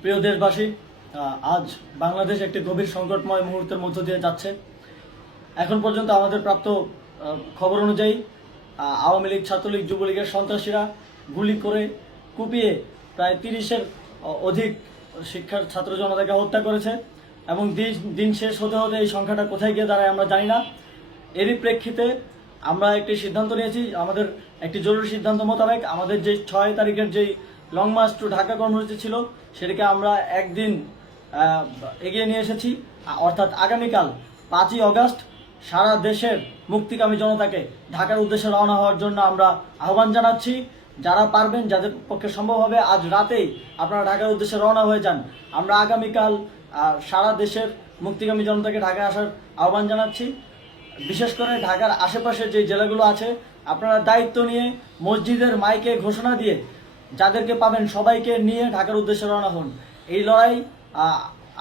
প্রিয় দেশবাসী, আজ বাংলাদেশ একটি গভীর সংকটময় মুহূর্তের মধ্য দিয়ে যাচ্ছে। এখন পর্যন্ত আমাদের প্রাপ্ত খবর অনুযায়ী আওয়ামী লীগ, ছাত্রলীগ, যুবলীগের সন্ত্রাসীরা গুলি করে কুপিয়ে প্রায় 30-এর অধিক শিক্ষার ছাত্র জনতাকে হত্যা করেছে এবং দিন শেষ হতে হতে এই সংখ্যাটা কোথায় গিয়ে দাঁড়ায় আমরা জানি না। এরই প্রেক্ষিতে আমরা একটি সিদ্ধান্ত নিয়েছি। আমাদের একটি জরুরি সিদ্ধান্ত মোতাবেক আমাদের যে 6 তারিখের যেই লং মার্চ টু ঢাকা কর্মসূচি ছিল সেটাকে আমরা একদিন এগিয়ে নিয়ে এসেছি, অর্থাৎ আগামীকাল 5ই অগস্ট সারা দেশের মুক্তিকামী জনতাকে ঢাকার উদ্দেশ্যে রওনা হওয়ার জন্য আমরা আহ্বান জানাচ্ছি। যারা পারবেন, যাদের পক্ষে সম্ভব হবে, আজ রাতেই আপনারা ঢাকার উদ্দেশ্যে রওনা হয়ে যান। আমরা আগামীকাল সারা দেশের মুক্তিকামী জনতাকে ঢাকায় আসার আহ্বান জানাচ্ছি। বিশেষ করে ঢাকার আশেপাশে যে জেলাগুলো আছে, আপনারা দায়িত্ব নিয়ে মসজিদের মাইকে ঘোষণা দিয়ে যাদেরকে পাবেন সবাইকে নিয়ে ঢাকার উদ্দেশ্যে রওনা হন। এই লড়াই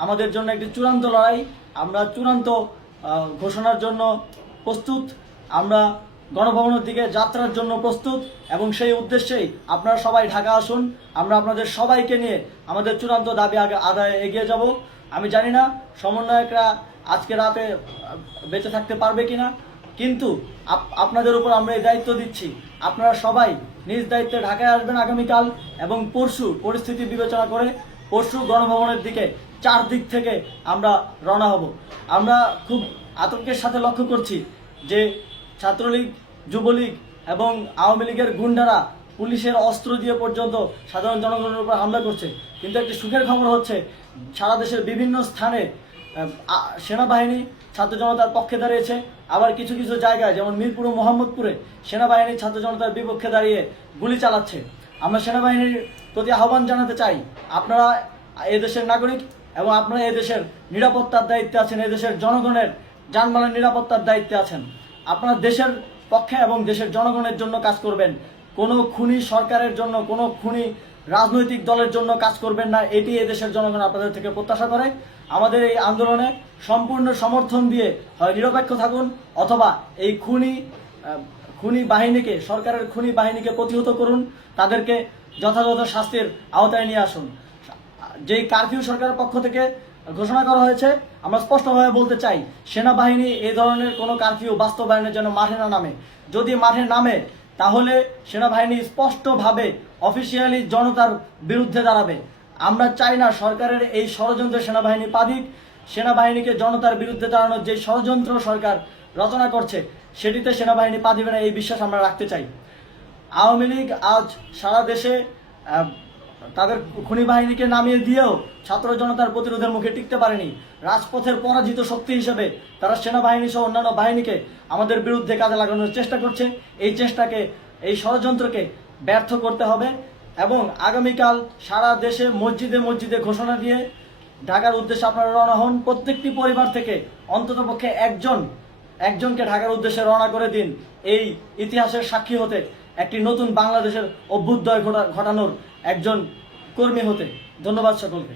আমাদের জন্য একটি চূড়ান্ত লড়াই। আমরা চূড়ান্ত ঘোষণার জন্য প্রস্তুত, আমরা গণভবনের দিকে যাত্রার জন্য প্রস্তুত এবং সেই উদ্দেশ্যেই আপনারা সবাই ঢাকা আসুন। আমরা আপনাদের সবাইকে নিয়ে আমাদের চূড়ান্ত দাবি আদায়ে এগিয়ে যাব। আমি জানি না সমন্বয়করা আজকে রাতে বেঁচে থাকতে পারবে কিনা, কিন্তু আপনাদের উপর আমরা এই দায়িত্ব দিচ্ছি। আপনারা সবাই নিজ দায়িত্বে ঢাকায় আসবেন আগামীকাল এবং পরশু পরিস্থিতি বিবেচনা করে পরশু গণভবনের দিকে 4 দিক থেকে আমরা রওনা হব। আমরা খুব আতঙ্কের সাথে লক্ষ্য করছি যে ছাত্রলীগ, যুবলীগ এবং আওয়ামী লীগের গুন্ডারা পুলিশের অস্ত্র দিয়ে পর্যন্ত সাধারণ জনগণের উপর হামলা করছে। কিন্তু একটি সুখের খবর হচ্ছে, সারা দেশের বিভিন্ন স্থানে সেনাবাহিনী ছাত্র জনতার পক্ষে দাঁড়িয়েছে। আবার কিছু কিছু জায়গায় যেমন মিরপুর ও মোহাম্মদপুরে সেনাবাহিনী ছাত্র জনতার বিপক্ষে দাঁড়িয়ে গুলি চালাচ্ছে। আমরা সেনাবাহিনীর প্রতি আহ্বান জানাতে চাই, আপনারা এদেশের নাগরিক এবং আপনারা এদেশের নিরাপত্তার দায়িত্বে আছেন, এদেশের জনগণের যানবাহনের নিরাপত্তার দায়িত্বে আছেন। আপনারা দেশের পক্ষে এবং দেশের জনগণের জন্য কাজ করবেন। কোনো খুনি সরকারের জন্য, কোনো খুনি রাজনৈতিক দলের জন্য কাজ করবেন না। এটি এদেশের জনগণ আপনাদের থেকে প্রত্যাশা করে। আমাদের এই আন্দোলনে সম্পূর্ণ সমর্থন দিয়ে হয় নিরপেক্ষ থাকুন, অথবা এই খুনি বাহিনীকে, সরকারের খুনি বাহিনীকে প্রতিহত করুন, তাদেরকে যথাযথ শাস্তির আওতায় নিয়ে আসুন। যেই কারফিউ সরকারের পক্ষ থেকে ঘোষণা করা হয়েছে, আমরা স্পষ্টভাবে বলতে চাই, সেনাবাহিনী এই ধরনের কোনো কারফিউ বাস্তবায়নের জন্য মাঠে না নামে। যদি মাঠে নামে তাহলে সেনাবাহিনী স্পষ্টভাবে অফিসিয়ালি জনতার বিরুদ্ধে দাঁড়াবে। আমরা চাই না সরকারের এই ষড়যন্ত্র সেনাবাহিনী পা দিক। সেনাবাহিনীকে জনতার বিরুদ্ধে দাঁড়ানোর যে ষড়যন্ত্র সরকার রচনা করছে সেটিতে সেনাবাহিনী পা দিবে না, এই বিশ্বাস আমরা রাখতে চাই। আওয়ামী লীগ আজ সারা দেশে তাদের খুনি বাহিনীকে নামিয়ে দিয়েও ছাত্র জনতার প্রতিরোধের মুখে টিকতে পারেনি। রাজপথের পরাজিত শক্তি হিসেবে তারা সেনাবাহিনী সহ অন্যান্য বাহিনীকে আমাদের বিরুদ্ধে কাজে লাগানোর চেষ্টা করছে। এই চেষ্টাকে, এই ষড়যন্ত্রকে ব্যর্থ করতে হবে এবং আগামীকাল সারা দেশে মসজিদে মসজিদে ঘোষণা দিয়ে ঢাকার উদ্দেশ্যে আপনারা রওনা হন। প্রত্যেকটি পরিবার থেকে অন্ততপক্ষে একজনকে ঢাকার উদ্দেশ্যে রওনা করে দিন, এই ইতিহাসের সাক্ষী হতে, একটি নতুন বাংলাদেশের অভ্যুদয় ঘটানোর একজন কর্মী হতে। ধন্যবাদ সকলকে।